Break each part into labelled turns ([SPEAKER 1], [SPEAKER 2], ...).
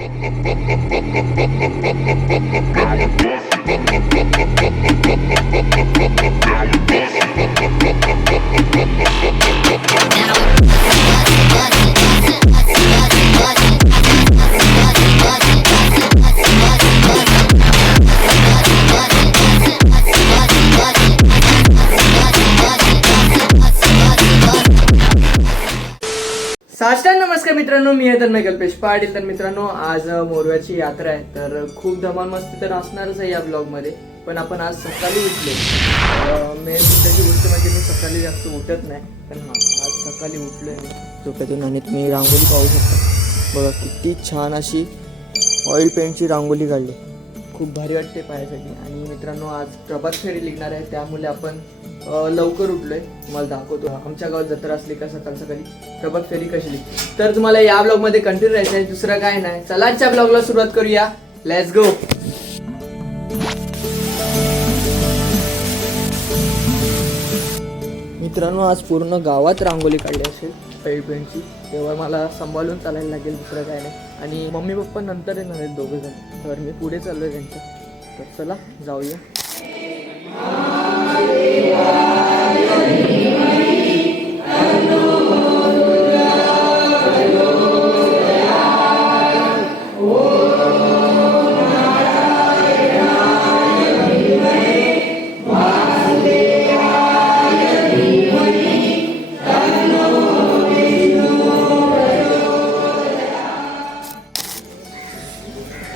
[SPEAKER 1] Thank you. साष्टांग नमस्कार मित्रांनो मी आहे तर कल्पेश पाटील. तर मित्रांनो आज मोरव्याची यात्रा आहे. तर खूप धमाल मस्ती तर असणारच आहे या ब्लॉगमध्ये पण आपण आज सकाळी उठलो. मेन त्याची गोष्ट म्हणजे मी सकाळी जास्त उठत नाही. पण हा आज सकाळी उठलोय मी. झोपेतून आणि तुम्ही रांगोळी पाहू शकता. बघा किती छान अशी ऑइल पेंटची रांगोळी काढली. खूप भारी वाटते पायासाठी आणि मित्रांनो आज प्रभात फेरी लिखणार आहे. त्यामुळे आपण लवकर उठलोय. तुम्हाला दाखवतो आमच्या गावात जत्रा असली का सकाळ सकाळी? प्रभात फेरी कशी तर तुम्हाला या ब्लॉगमध्ये कंटिन्यू राहायचं आहे. दुसरं काय नाही. चला आजच्या ब्लॉगला सुरुवात करूया. लेट्स गो मित्रांनो आज पूर्ण गावात रांगोळी काढली असेल पैल पेंटची तेव्हा मला सांभाळून चालायला लागेल दुसरं काय नाही. आणि मम्मी पप्पा नंतर येणार आहेत दोघे जण. तर मी पुढे चाललोय त्यांच्या. तर चला जाऊया.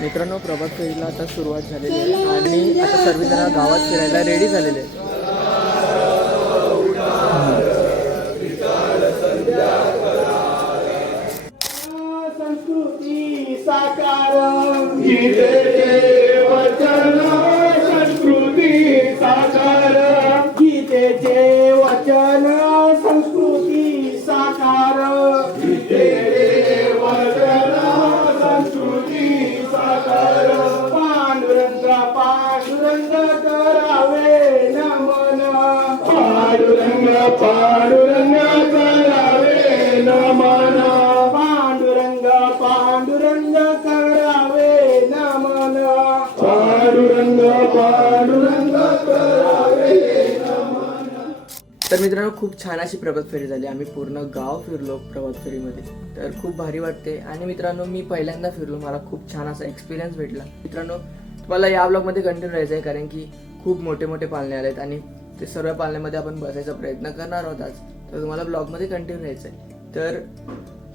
[SPEAKER 1] मित्रांनो प्रभात फेरीला आता सुरुवात झालेली आहे आणि आता सर्वजण गावात फिरायला रेडी झालेले आहेत.
[SPEAKER 2] करावे नमन पांडुरंग पांडुरंग करावे
[SPEAKER 1] तर मित्रांनो खूप छान अशी प्रभात फेरी झाली. आम्ही पूर्ण गाव फिरलो प्रभात फेरीमध्ये तर खूप भारी वाटते. आणि मित्रांनो मी पहिल्यांदा फिरलो. मला खूप छान असा एक्सपिरियन्स भेटला. मित्रांनो तुम्हाला या ब्लॉगमध्ये कंटिन्यू राहायचं आहे कारण की खूप मोठे मोठे पालणे आलेत आणि ते सर्व पालण्यामध्ये आपण बसायचा प्रयत्न करणार आहोत आज. तर तुम्हाला ब्लॉगमध्ये कंटिन्यू राहायचं आहे. तर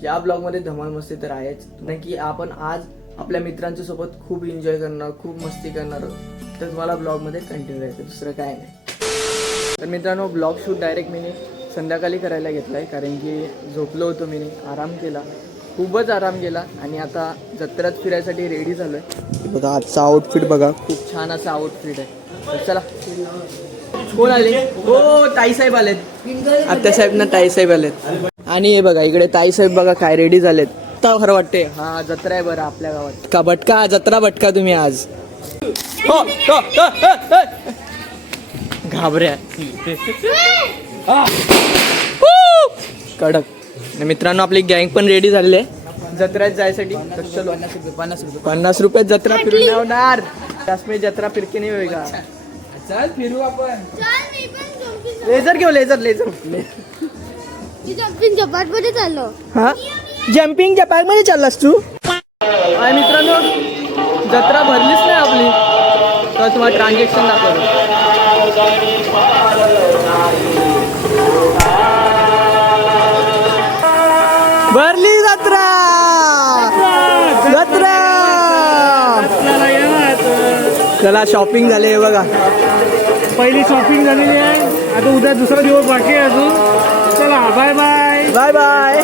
[SPEAKER 1] या ब्लॉगमध्ये धमाल मस्ती तर आहेच. नाही की आपण आज आपल्या मित्रांच्या सोबत खूप एन्जॉय करणार खूप मस्ती करणार आहोत तर तुम्हाला ब्लॉगमध्ये कंटिन्यू राहायचं. दुसरं काय नाही. तर मित्रांनो ब्लॉग शूट डायरेक्ट मी संध्याकाळी करायला घेतला आहे कारण की झोपलो होतो मी आराम केला. खूपच आराम केला आणि आता जत्रेत फिरायसाठी रेडी झालो आहे बघा आजचा आउटफिट बघा. खूप छान असा आउटफिट आहे. तर चला. कोण आले? हो ताईसाहेब आलेत. आत्यासाहेब ना ताईसाहेब आलेत. आणि हे बघा इकडे ताईसाहेब बघा काय रेडी झालेत. आता खरं वाटते हा जत्रा आहे बरं आपल्या गावात. का भटका? जत्रा भटका तुम्ही आज. हो, हो, हो, हो. घाबऱ्या. कडक. आणि मित्रांनो आपली गँग पण रेडी झालेली आहे. जत्रेत जायसाठी. तर चलो. पन्नास रुपये पन्नास रुपयात जत्रा फिरून येणार त्यासमे जत्रा फिरकी नाही होईल का
[SPEAKER 2] चल फिरू आपण.
[SPEAKER 1] लेझर घेऊ लेझर लेझर.
[SPEAKER 3] जम्पिंग जपाटमध्ये चाललो.
[SPEAKER 1] हा? जम्पिंगच्या पॅकमध्ये चाललास तू? आणि मित्रांनो जत्रा भरलीच नाही आपली. तर तुम्हाला ट्रान्झॅक्शन दाखवतो. भरली जत्रा! जत्रा! चला शॉपिंग झाली बघा.
[SPEAKER 2] पहिली शॉपिंग झालेली आहे. आता उद्या दुसरा दिवस बाकी आहे अजून. चला बाय बाय
[SPEAKER 1] बाय बाय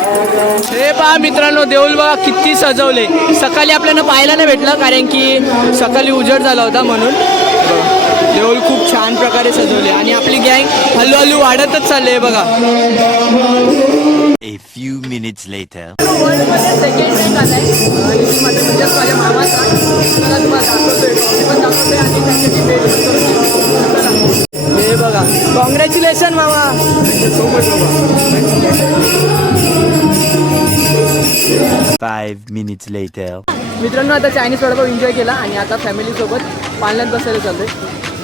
[SPEAKER 1] हे पहा मित्रांनो देऊळ बघा किती सजवले. सकाळी आपल्याला पाहायला नाही भेटलं कारण की सकाळी उजेड झाला होता म्हणून. देऊळ खूप छान प्रकारे सजवले. आणि आपली गँग हळूहळू वाढतच चालले बघा.
[SPEAKER 4] A few minutes later.
[SPEAKER 1] हे बघा. कॉंग्रॅच्युलेशन मामा.
[SPEAKER 3] Five minutes later.
[SPEAKER 1] मित्रांनो आता चायनीज वडापाव एन्जॉय केला आणि आता फॅमिलीसोबत पाळण्यात बसायला चाललोय.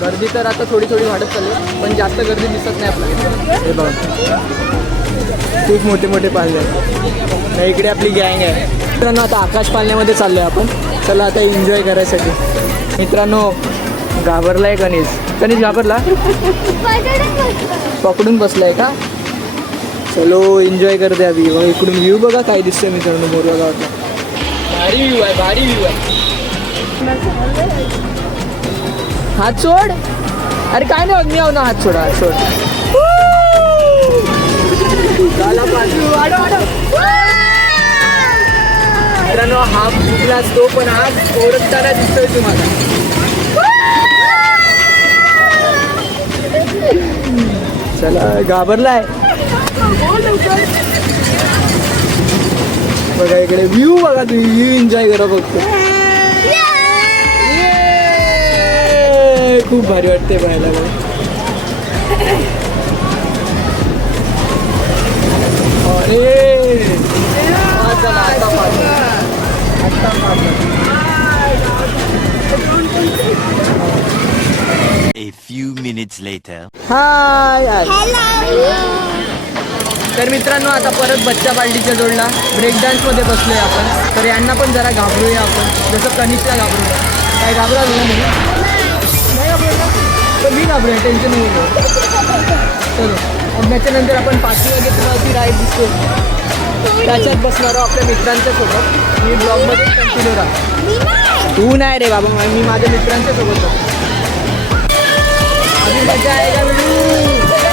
[SPEAKER 1] गर्दी तर आता थोडी थोडी वाढत चालली पण जास्त गर्दी दिसत नाही आपल्याला. हे बघा. खूप मोठे मोठे पाळणे आहेत इकडे आपली गँग आहे. मित्रांनो आता आकाश पाळण्यामध्ये चाललोय आपण. चला आता एन्जॉय करायसाठी. मित्रांनो घाबरलाय गणेश. गणेश घाबरला? पकडून बसलाय का? चलो एन्जॉय करते अभि इकडून व्ह्यू बघा काय दिसतंय मित्रांनो मोरवा गावातला. भारी व्ह्यू आहे भारी व्ह्यू आहे. हात सोड. अरे काय नाही मी आहो ना हात सोडा हात सोड. मित्रांनो हा फुगला असतो पण हा ओरडताना दिसतोय तुम्हाला. चला घाबरलाय. बघा इकडे व्ह्यू बघा तुम्ही व्ह्यू एन्जॉय करा फक्त. खूप भारी वाटते पाहायला बघा. अरे हा, चला, आता पाहतो. आता पाहतो.
[SPEAKER 3] A few minutes later.
[SPEAKER 1] हाय तर मित्रांनो आता परत बच्चा पार्टीच्या जोडला. ब्रेक डान्समध्ये बसलोय आपण. तर यांना पण जरा घाबरूया आपण. जसं कनिषला घाबरूया काय घाबरा तुला नाही नाही घाबरला तर मी घाबरूया. टेन्शन नाही घेऊ चलो. मग त्याच्यानंतर आपण पाठी वगैरे तुला ती राईड दिसतो. त्याच्यात बसणार आहोत आपल्या मित्रांच्या सोबत. मी ब्लॉगमध्ये कंटिन्यू राहा तू नाही रे बाबा. मी माझ्या मित्रांच्या सोबत Magandang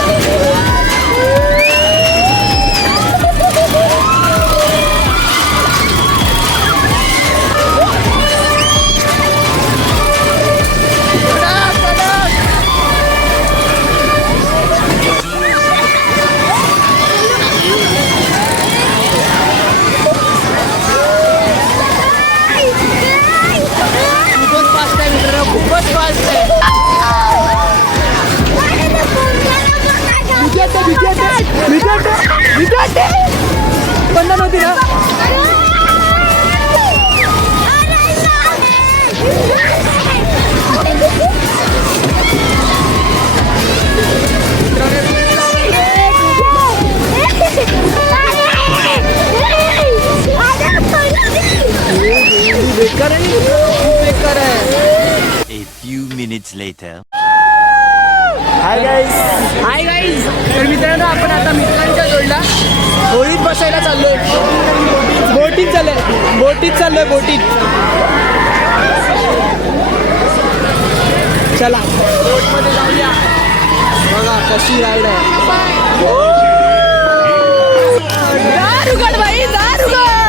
[SPEAKER 1] होळीत बसायला चाललोय. बोटीत चाललोय. बोटीत चाललोय बोटीत. चला. बोटमध्ये जाऊया बघा कशी राईड आहे. दारुगड बाई दारुगड
[SPEAKER 4] फिर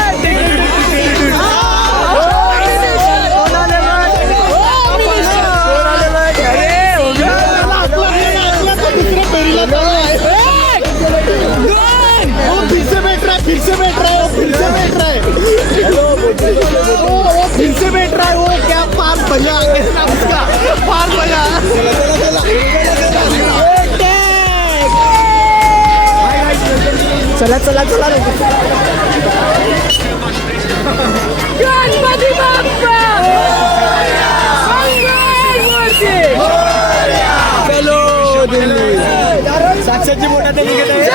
[SPEAKER 1] चला चला चला. गणपती बाप्पा! चलो दिल्ली.
[SPEAKER 4] साक्षाची मोठा ते निघत आहे.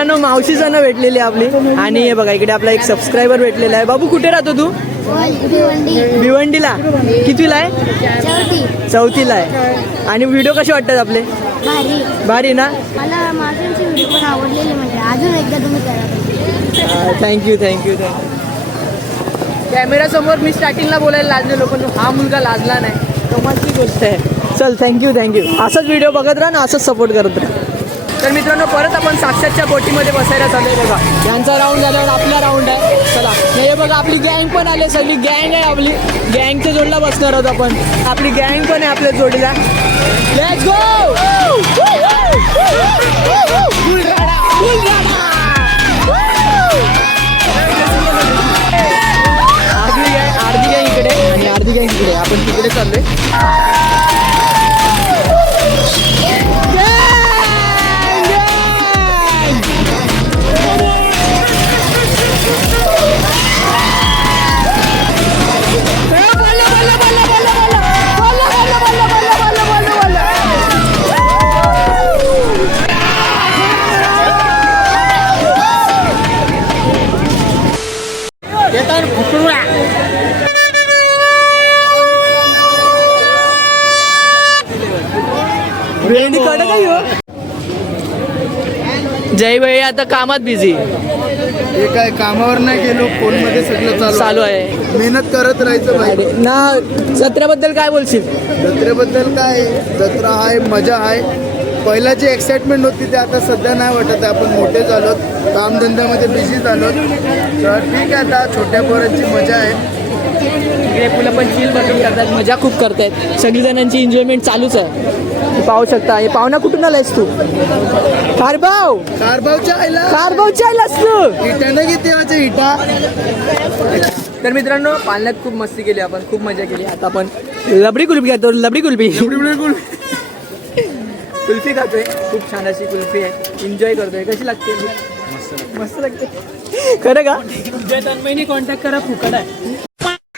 [SPEAKER 1] मित्रांनो मावशी जण भेटलेली आहे आपली. आणि हे बघा इकडे आपला एक सबस्क्रायबर भेटलेला आहे. बाबू कुठे राहतो तू?
[SPEAKER 5] भिवंडी.
[SPEAKER 1] भिवंडीला. कितवीला आहे?
[SPEAKER 5] चौथी.
[SPEAKER 1] चौथीला आहे. आणि व्हिडिओ कसे वाटतात आपले?
[SPEAKER 5] भारी.
[SPEAKER 1] भारी ना?
[SPEAKER 5] मला माशांची व्हिडिओ पण आवडलेली म्हणजे अजून एकदा तुम्ही करा.
[SPEAKER 1] Thank you thank you thank you कॅमेरासमोर मी स्टार्टिंगला बोलायला लाजलेलो पण हा मुलगा लाजला नाही. कमालची गोष्ट आहे. चल थँक्यू थँक्यू असंच व्हिडिओ बघत राहा ना असंच सपोर्ट करत राहा. तर मित्रांनो परत आपण साक्षातच्या बोटीमध्ये बसायला चालू बघा. यांचा राऊंड झाल्यावर आपला राऊंड आहे. चला. हे बघा आपली गँग पण आले सगळी गँग आहे आपली. गँगच्या जोडला बसणार आहोत आपण. आपली गँग पण आहे आपल्या जोडीला. लेट्स गो अर्धी गँग अर्धी गँग इकडे आणि अर्धी गँग इकडे आपण तिकडे चाललोय. भेंडी कडक आहे ह्यो. जय भाई आता कामात बिझी
[SPEAKER 4] हे काय कामावर नाही गेलो फोनमध्ये सगळं चालू
[SPEAKER 1] चालू आहे.
[SPEAKER 4] मेहनत करत राहायचं भाई.
[SPEAKER 1] ना जत्रेबद्दल काय बोलशील?
[SPEAKER 4] जत्रेबद्दल काय जत्रा आहे मजा आहे. पहिला जी एक्साइटमेंट होती ते आता सध्या नाही वाटत आहे. आपण मोठे झालो कामधंद्यामध्ये बिझी झालो तर ठीक आहे आता छोट्या पोरांची मजा आहे.
[SPEAKER 1] इकडे फुलं पण चिल बसून करतात. मजा खूप करतायत. सगळी जणांची एन्जॉयमेंट चालूच आहे. पाहू शकता. हे पाहुणा कुठून आलायस तू? कारभाव
[SPEAKER 4] कारभावच्या आईला.
[SPEAKER 1] कारभावच्या आलास तू?
[SPEAKER 4] इटानं किती तेव्हाच्या इटा.
[SPEAKER 1] तर मित्रांनो पालण्यात खूप मस्ती केली आपण. खूप मजा केली. आता आपण लबडी कुल्फी खातो. लबडी कुल्फी. कुल्फी. खातोय. खूप छान अशी कुल्फी आहे. एन्जॉय करतोय. कशी लागते? मस्त लागते. खरं का? तन्मयनी कॉन्टॅक्ट करा फुकट आहे.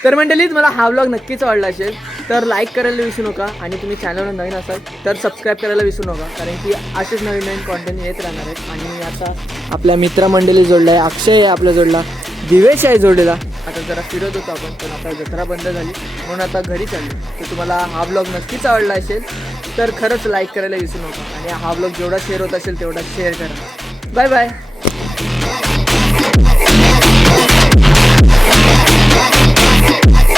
[SPEAKER 1] तर मंडळीत मला हा व्लॉग नक्कीच आवडला असेल तर लाईक करायला विसरू नका आणि तुम्ही चॅनलवर नवीन असाल तर सबस्क्राईब करायला विसरू नका कारण की असेच नवीन नवीन कॉन्टेंट येत राहणार आहेत. आणि आता आपल्या मित्रमंडळी जोडला आहे अक्षय आहे आपला जोडला दिवेश आहे जोडलेला. आता जरा फिरत होतो आपण पण आता जत्रा बंद झाली म्हणून आता घरी चाललो तर तुम्हाला हा ब्लॉग नक्कीच आवडला असेल तर खरंच लाईक करायला विसरू नका. आणि हा ब्लॉग जेवढा शेअर होत असेल तेवढा शेअर करा. Bye bye Hey, hey, hey.